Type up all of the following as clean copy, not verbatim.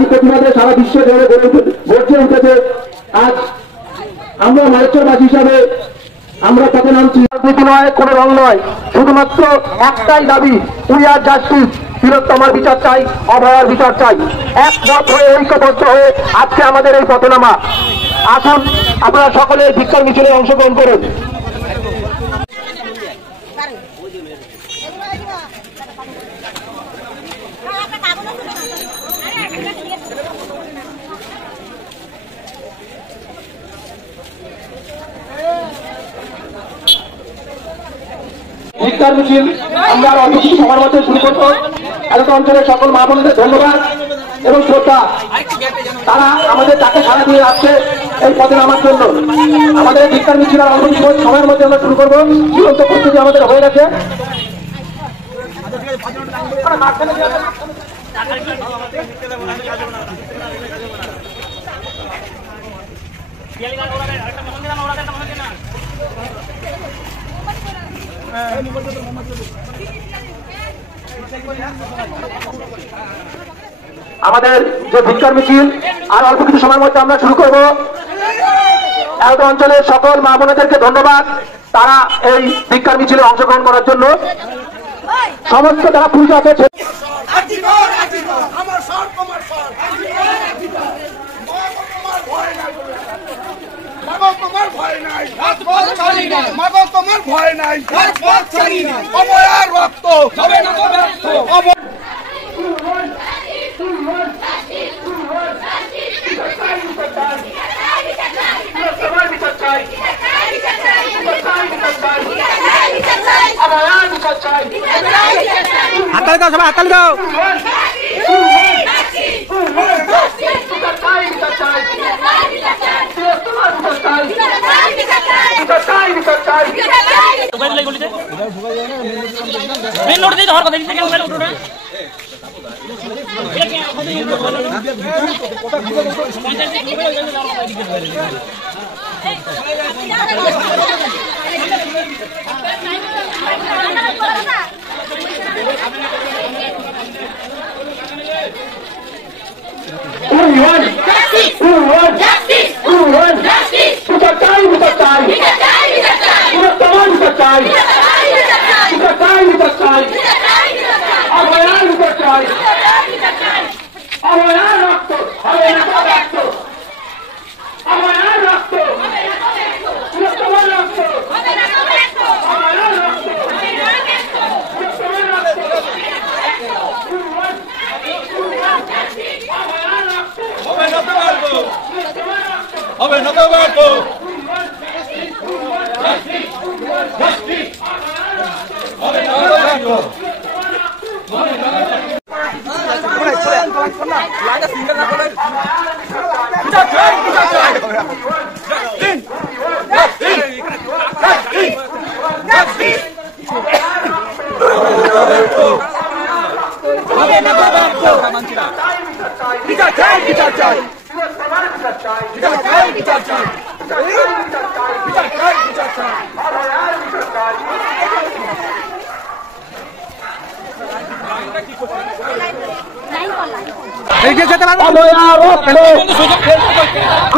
নারী প্রতিবাদে সারা বিশ্ব গর্জে উঠেছে। আজ আমরা মালেশ্বরবাসী হিসাবে আমরা পথে নামছি। রাজনীতি নয়, কোনো রং নয়, শুধুমাত্র একটাই দাবি, উই আর জাস্টিস। বৃহত্তমার বিচার চাই, অভয়ার বিচার চাই। একমত হয়ে ঐক্যবদ্ধ হয়ে আজকে আমাদের এই পথে নামা। আসুন আপনারা সকলে ভিক্ষার মিছিলে অংশগ্রহণ করুন। ভিক্ষার মিছিল আমরা আর অল্প কিছু সময়ের মধ্যে শুরু করবো। এলাকা অঞ্চলের সকল মা বোনদের ধন্যবাদ এবং শ্রদ্ধা। তারা আমাদের ডাকে সাড়া দিয়ে আসছে এই পথে নামার জন্য। আমাদের ভিক্ষার মিছিল আর অল্প কিছু সময়ের মধ্যে আমরা শুরু করবো। চূড়ান্ত প্রস্তুতি আমাদের হয়ে গেছে। আমাদের যে ভিক্ষার মিছিল আর অল্প কিছু সময়ের মধ্যে আমরা শুরু করব। এলাকা অঞ্চলের সকল মা বোনেদেরকে ধন্যবাদ, তারা এই ভিক্ষার মিছিলে অংশগ্রহণ করার জন্য। সমস্ত যারা পুলিশ আছে তোমার ভয় নাই, তোমার ভয় নাই, অবয়ার রক্ত হবে না তো ব্যর্থ। হাততালি দাও সবাই, হাততালি দাও।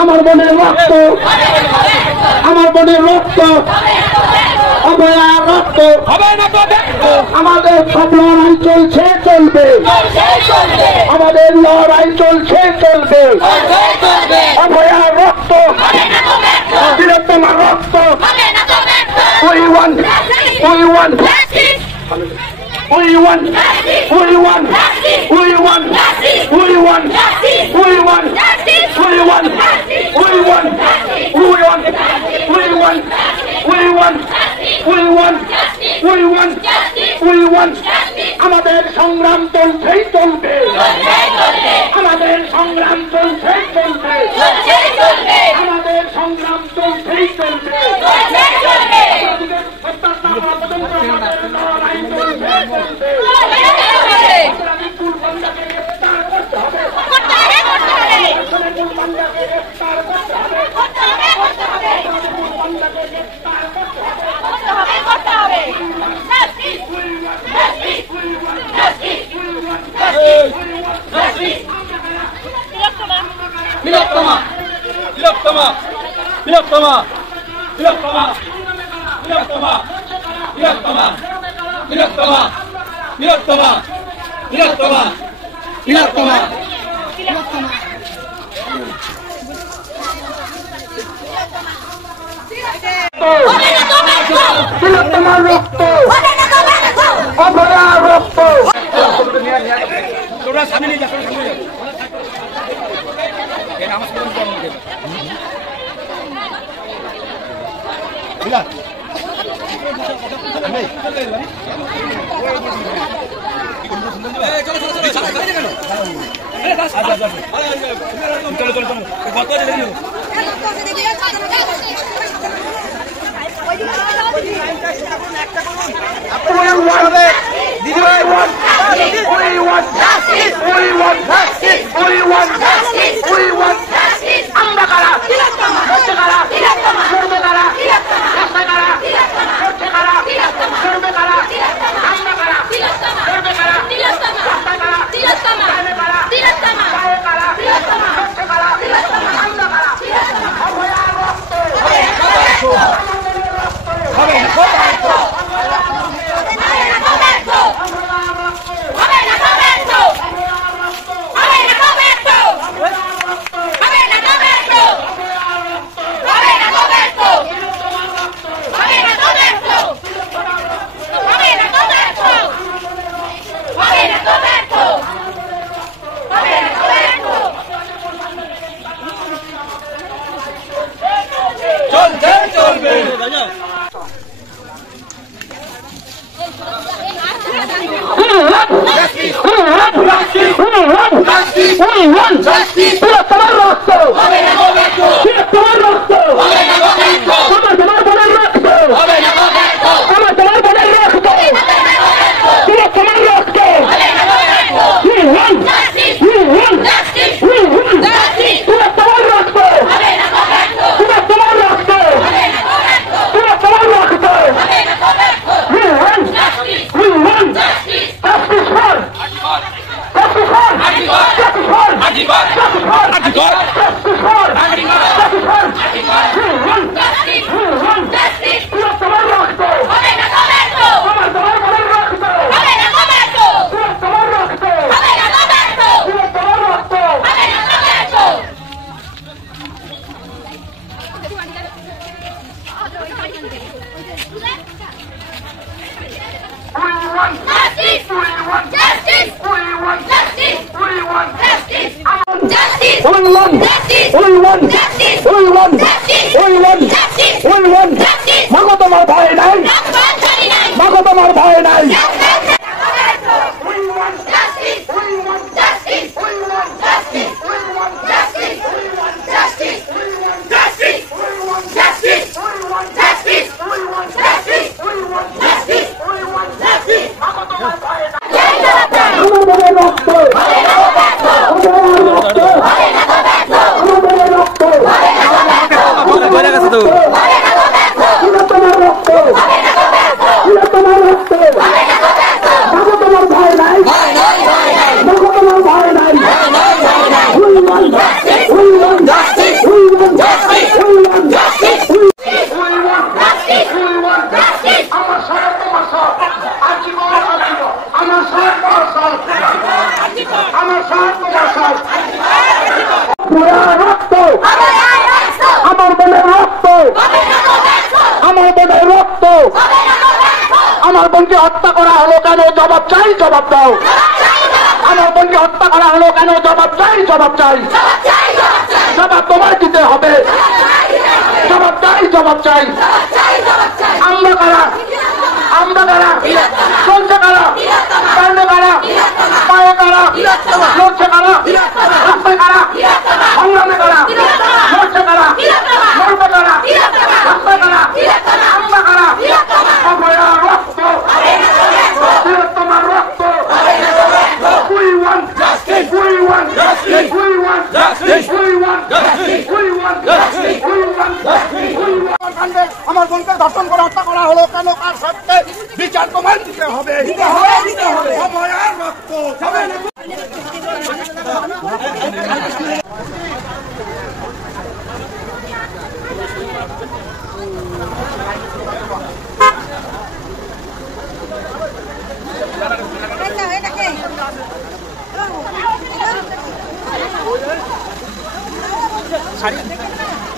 আমার মনের রক্ত, আমার মনের রক্ত, অবয়ার রক্ত আমাদের সব লড়াই চলছে, চলবে। আমাদের লড়াই চলছে, চলবে। অবয়ার রক্ত, বৃহত্তমার রক্ত। We want, we want, we want, we want, we want, we want, we want, we want, we want, we want, we want, we want, we want, we want, we want. আমাদের সংগ্রাম চলছেই চলবে, আমাদের সংগ্রাম চলছেই চলবে, আমাদের সংগ্রাম চলছেই চলবে। তিলোত্তমা তিলোত্তমা তিলোত্তমা তিলোত্তমা তিলোত্তমা তিলোত্তমা তিলোত্তমা তিলোত্তমা তিলোত্তমা তিলোত্তমা তিলোত্তমার রক্ত অভয়ার রক্ত তোমরা সামনে নিয়ে যাও মাগো তোমার ভয় নাই, মাগো তোমার ভয় নাই। আমার বোনকে হত্যা করা হলো কেন? জবাব চাই, জবাব দাও। আমার বোনকে হত্যা করা হলো কেন? জবাব চাই, জবাব চাই। জবাব তোমার দিতে হবে। জবাব চাই, জবাব চাই। আমরা কারা? আমরা কারা? চলছে কারা? কান্দে কারা? পায়ে কারা? লড়ছে কারা? রাস্তায় কারা? সংগ্রামে কারা? লড়ছে কারা? লড়বে কারা? রাস্তায় কারা? আমরা কারা? অভয়ার রক্ত, তিলোত্তমার রক্ত। We want justice. We want justice. We want justice. We want justice. We want justice. We want justice. We want আমার বোনকে ধর্ষণ করে হত্যা করা হলো কেন? কার সত্যি বিচার প্রমাণ দিতে হবে, দিতে হবে, দিতে হবে। অভয়ার রক্ত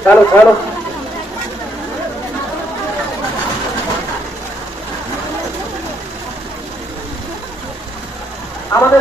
চলো চলো আমাদের